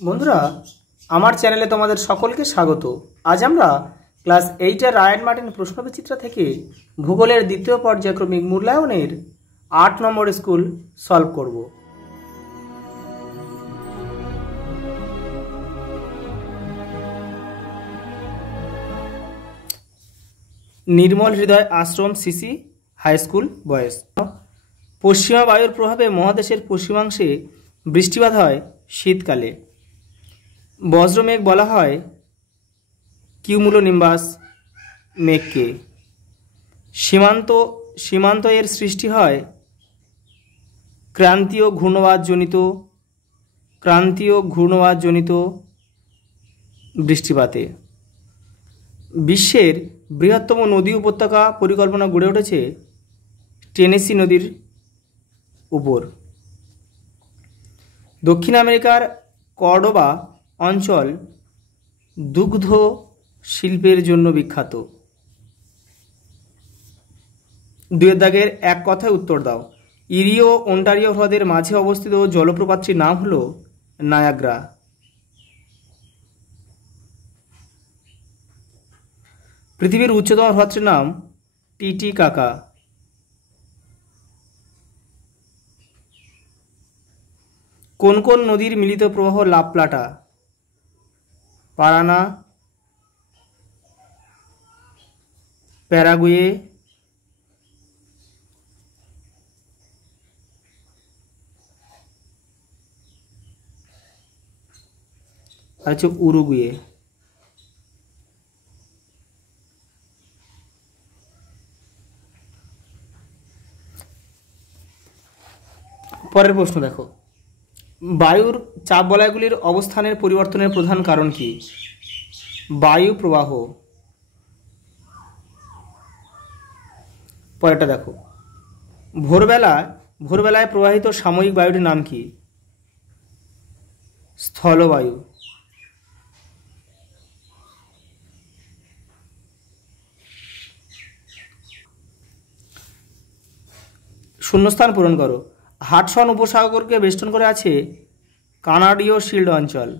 বন্ধুরা, আমার চ্যানেলে তোমাদের সকলকে স্বাগত। আজ আমরা ক্লাস 8 এর রায়ন মার্টিন প্রশ্নবিচিত্রা থেকে ভূগোলের দ্বিতীয় পর্যায়ক্রমিক মূল্যায়নের 8 নম্বর স্কুল সলভ করব। নির্মল হৃদয় আশ্রম সিসি হাই স্কুল বয়েজ। পশ্চিমা বায়ুর প্রভাবে মহাদেশের পশ্চিমাংশে বৃষ্টিপাত হয় শীতকালে। বজ্রমেঘ বলা হয় কিউমুলোনিম্বাস মেঘকে। সীমান্ত এর সৃষ্টি হয় ক্রান্তীয় ঘূর্ণবাদজনিত বৃষ্টিপাতে। বিশ্বের বৃহত্তম নদী উপত্যকা পরিকল্পনা গড়ে উঠেছে টেনেসি নদীর উপর। দক্ষিণ আমেরিকার কর্ডোবা অঞ্চল দুগ্ধ শিল্পের জন্য বিখ্যাত। দুয়ের দাগের এক কথায় উত্তর দাও। ইরি ও ওন্টারিও হ্রদের মাঝে অবস্থিত জলপ্রপাতটির নাম হল নায়াগ্রা। পৃথিবীর উচ্চতম হ্রদটির নাম টিটিকাকা। কোন কোন নদীর মিলিত প্রবাহ লা প্লাটা? পারানা, প্যারাগুয়ে, আর হচ্ছে উরুগুয়ে। পরের প্রশ্ন দেখো, বায়ুর চাপ বলয়গুলির অবস্থানের পরিবর্তনের প্রধান কারণ কি? বায়ু প্রবাহ। পরেরটা দেখো, ভোরবেলায় প্রবাহিত সাময়িক বায়ুটির নাম কি? স্থলবায়ু। শূন্যস্থান পূরণ করো। হাডসন উপসাগরকে বেষ্টন করে আছে কানাডীয় শিল্ড অঞ্চল।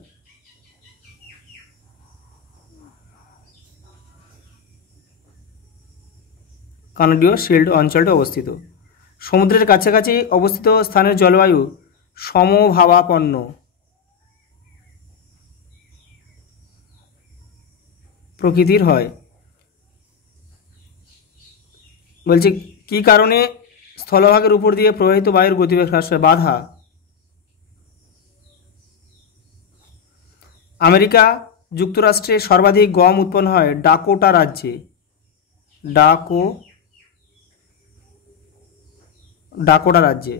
কানাডীয় শিল্ড অঞ্চলটি অবস্থিত। সমুদ্রের কাছাকাছি অবস্থিত স্থানের জলবায়ু সমভাবাপন্ন। প্রকৃতির হয়। বলছে কি কারণে স্থলভাগের উপর দিয়ে প্রবাহিত বায়ুর গতিবেগ হ্রাস হয়? বাধা। আমেরিকা যুক্তরাষ্ট্রে সর্বাধিক গম উৎপন্ন হয় ডাকোটা রাজ্যে। ডাকোটা রাজ্যে।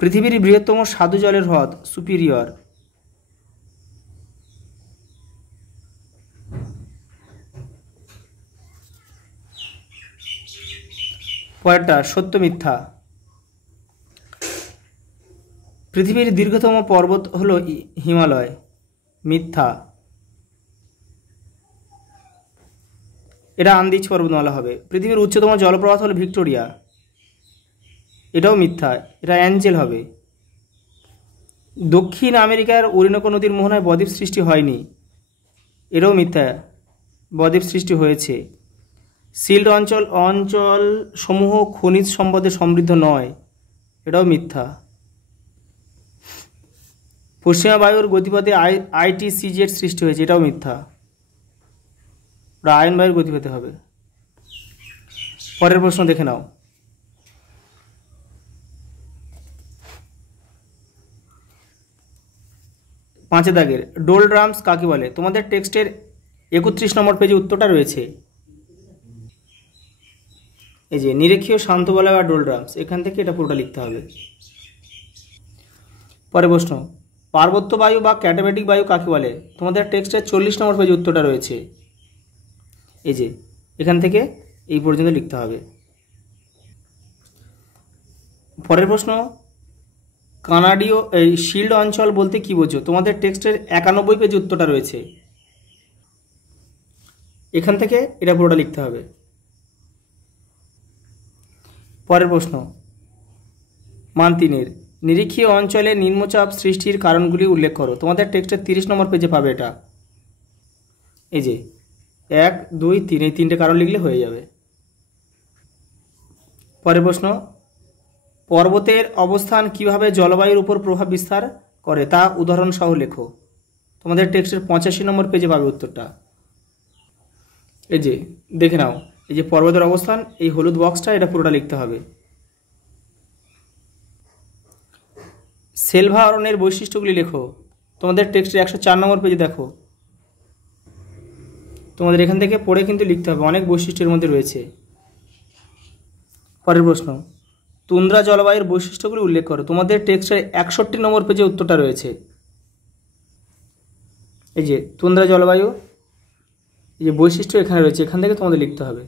পৃথিবীর বৃহত্তম স্বাদু জলের হ্রদ সুপিরিয়র। পরেরটা সত্য মিথ্যা। পৃথিবীর দীর্ঘতম পর্বত হলো হিমালয়। মিথ্যা। এটা আন্দিজ পর্বতমালা হবে। পৃথিবীর উচ্চতম জলপ্রপাত হলো ভিক্টোরিয়া। এটাও মিথ্যা, এটা অ্যাঞ্জেল হবে। দক্ষিণ আমেরিকার ওরিনোকো নদীর মোহনায় বদ্বীপ সৃষ্টি হয়নি। এটাও মিথ্যা, বদ্বীপ সৃষ্টি হয়েছে। শিল্ড অঞ্চল সমূহ খনিজ সম্পদে সমৃদ্ধ নয়। এটাও মিথ্যা। পশ্চিমা বায়ুর গতিপথে আইটিসিজেড সৃষ্টি হয়েছে। এটাও মিথ্যা, আয়ন বায়ুর গতিপথে হবে। পরের প্রশ্ন দেখে নাও। পাঁচের দাগের ডোলড্রামস কাকে বলে? তোমাদের টেক্সটের 31 নম্বর পেজে উত্তরটা রয়েছে। এই যে নিরক্ষীয় শান্ত বলয় বা ডোলড্রামস, এখান থেকে এটা পুরোটা লিখতে হবে। পরের প্রশ্ন, পার্বত্য বায়ু বা ক্যাটাবেটিক বায়ু কাকে বলে? তোমাদের টেক্সটের 40 নম্বর পেজে উত্তরটা রয়েছে। এই যে এখান থেকে এই পর্যন্ত লিখতে হবে। পরের প্রশ্ন, কানাডীয় শিল্ড অঞ্চল বলতে কি বোঝো? তোমাদের টেক্সটের 91 পেজে উত্তরটা রয়েছে। এখান থেকে এটা পুরোটা লিখতে হবে। পরের প্রশ্ন, মান 3-এর নিরক্ষীয় অঞ্চলে নিম্নচাপ সৃষ্টির কারণগুলি উল্লেখ করো। তোমাদের টেক্সটের 30 নম্বর পেজে পাবে এটা। এই যে 1, 2, 3 এই 3টে কারণ লিখলে হয়ে যাবে। পরের প্রশ্ন, পর্বতের অবস্থান কিভাবে জলবায়ুর উপর প্রভাব বিস্তার করে তা উদাহরণ সহ লেখো। তোমাদের টেক্সটের 85 নম্বর পেজে পাবে উত্তরটা। এই যে দেখে নাও, এই যে পর্বতের অবস্থান, এই হলুদ বক্সটা, এটা পুরোটা লিখতে হবে। সেলভা অরণ্যের বৈশিষ্ট্যগুলি লেখো। তোমাদের টেক্সটের 104 নম্বর পেজে দেখো, তোমাদের এখান থেকে পড়ে কিন্তু লিখতে হবে, অনেক বৈশিষ্ট্যের মধ্যে রয়েছে। পরের প্রশ্ন, তুন্দ্রা জলবায়ুর বৈশিষ্ট্যগুলি উল্লেখ করো। তোমাদের টেক্সটের 61 নম্বর পেজে উত্তরটা রয়েছে। এই যে তুন্দ্রা জলবায়ু, এই যে বৈশিষ্ট্য এখানে রয়েছে, এখান থেকে তোমাদের লিখতে হবে,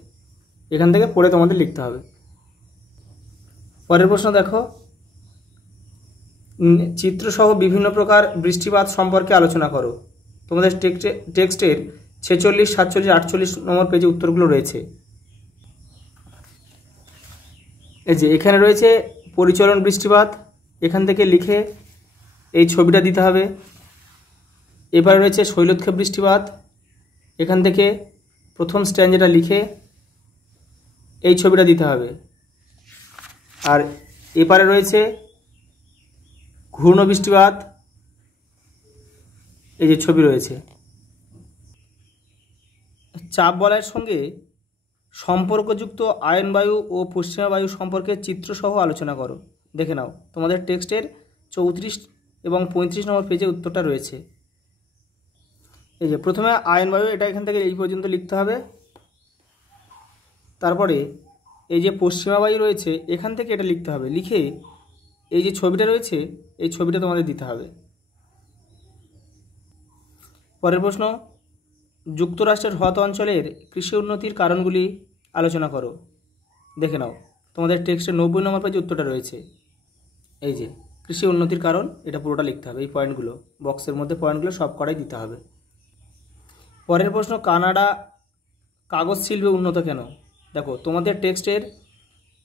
এখান থেকে পড়ে তোমাদের লিখতে হবে। পরের প্রশ্ন দেখো, চিত্রসহ বিভিন্ন প্রকার বৃষ্টিপাত সম্পর্কে আলোচনা করো। তোমাদের টেক্সটের 46, 47, 48 নম্বর পেজে উত্তরগুলো রয়েছে। এই যে এখানে রয়েছে পরিচলন বৃষ্টিপাত, এখান থেকে লিখে এই ছবিটা দিতে হবে। এবারে রয়েছে শৈলক্ষেপ বৃষ্টিপাত, এখান থেকে প্রথম স্ট্যান্ডারটা লিখে এই ছবিটা দিতে হবে। আর এপারে রয়েছে ঘূর্ণ বৃষ্টিপাত, এই যে ছবি রয়েছে। চাপ বলয়ের সঙ্গে সম্পর্কযুক্ত আয়নবায়ু ও পশ্চিমা বায়ু সম্পর্কে চিত্রসহ আলোচনা করো। দেখে নাও, তোমাদের টেক্সটের 34 এবং 35 নম্বর পেজে উত্তরটা রয়েছে। এই যে প্রথমে আয়নবায়ু, এটা এখান থেকে এই পর্যন্ত লিখতে হবে। তারপরে এই যে পশ্চিমা বায়ু রয়েছে, এখান থেকে এটা লিখতে হবে, লিখে এই যে ছবিটা রয়েছে, এই ছবিটা তোমাদের দিতে হবে। পরের প্রশ্ন, যুক্তরাষ্ট্রের হ্রদ অঞ্চলের কৃষি উন্নতির কারণগুলি আলোচনা করো। দেখে নাও, তোমাদের টেক্সটের 90 নম্বর পেজে উত্তরটা রয়েছে। এই যে কৃষি উন্নতির কারণ, এটা পুরোটা লিখতে হবে, এই পয়েন্টগুলো বক্সের মধ্যে পয়েন্টগুলো সব কটাই দিতে হবে। পরের প্রশ্ন, কানাডা কাগজ শিল্পে উন্নত কেন? দেখো, তোমাদের টেক্সটের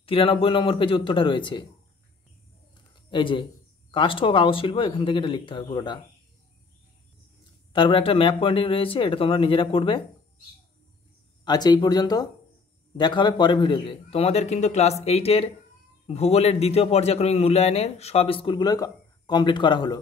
93 নম্বর পেজে উত্তরটা রয়েছে। এই যে কাষ্ঠ ও কাগজ শিল্প, এখান থেকে এটা লিখতে হবে পুরোটা। তারপর একটা ম্যাপ পয়েন্টিং রয়েছে, এটা তোমরা নিজেরা করবে। আচ্ছা, এই পর্যন্ত, দেখা হবে পরের ভিডিওতে। তোমাদের কিন্তু ক্লাস 8-এর ভূগোলের দ্বিতীয় পর্যায়ক্রমিক মূল্যায়নের সব স্কুলগুলোই কমপ্লিট করা হলো।